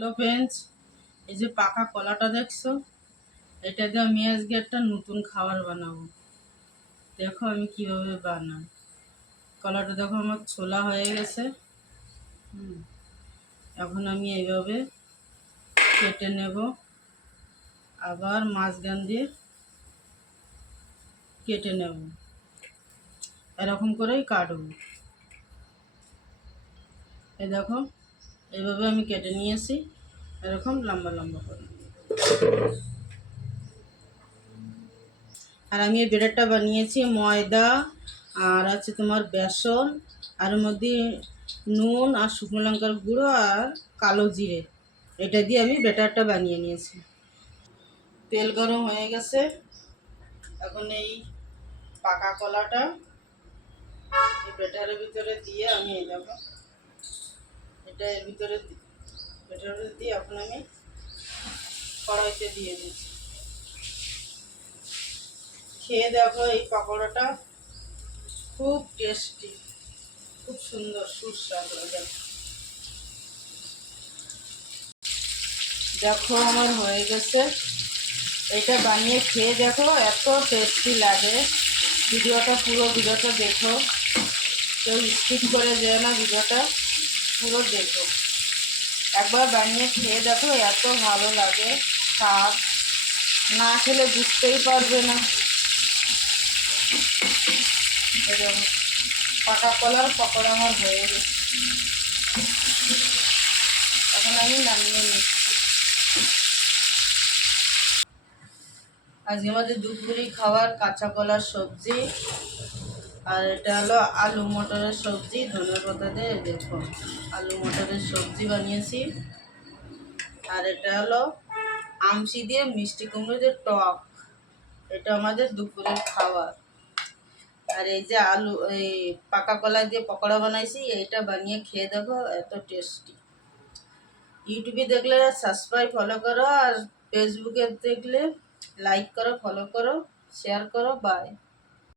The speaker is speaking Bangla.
হ্যালো ফ্রেন্ডস, এই যে পাকা কলাটা দেখছো, এটা দিয়ে আমি আজকে একটা নতুন খাবার বানাবো। দেখো আমি কিভাবে বানাই। কলাটা দেখো আমার ছোলা হয়ে গেছে। এখন আমি এইভাবে কেটে নেব, আবার মাঝখান দিয়ে কেটে নেব, এরকম করেই কাটবো। এই দেখো এইভাবে আমি কেটে নিয়েছি, এরকম লম্বা লম্বা করে। আর আমি এই ব্রেডটা বানিয়েছি ময়দা আর আছে তোমার বেসন, আর এর মধ্যে নুন আর শুকনো লঙ্কার গুঁড়ো আর কালো জিরে, এটা দিয়ে আমি ব্যাটারটা বানিয়ে নিয়েছি। তেল গরম হয়ে গেছে, এখন এই পাকা কলাটা এই ব্যাটারের ভিতরে দিয়ে আমি এই দেখো এটা এর ভিতরে ব্যাটারের দিয়ে এখন আমি কড়াইতে দিয়ে দিচ্ছি। খেয়ে দেখো এই পকোড়াটা খুব টেস্টি, খুব সুন্দর সুস্বাদু। দেখো আমার হয়ে গেছে, এটা বানিয়ে খেয়ে দেখো, এত টেস্টি লাগে। পুরো ভিডিওটা দেখো, কেউ স্কিপ করে যেও না, ভিডিওটা পুরো দেখো। একবার বানিয়ে খেয়ে দেখো, এত ভালো লাগে। স্বাদ না খেলে বুঝতেই পারবে না। এরকম পাকা কলার পকোড়া আমার হয়ে গেছে, এখন আমি নামিয়ে নিচ্ছি। আজকে আমাদের দুপুরি খাবার কাঁচা কলার সবজি, আর এটা হলো আলু মটরের সবজি ধনেপাতা দিয়ে। দেখো আলু মটরের সবজি বানিয়েছি। আর এটা হলো আমসি দিয়ে মিষ্টি কুমড়ো দিয়ে টক, এটা আমাদের দুপুরের খাবার। আর এই যে আলু এই পাকা কলা দিয়ে পকোড়া বানাইছি, এইটা বানিয়ে খেয়ে দেখো, এত টেস্টি। ইউটিউবে দেখলে সাবস্ক্রাইব ফলো করো, আর ফেসবুকে দেখলে লাইক করো, ফলো করো, শেয়ার করো। বাই।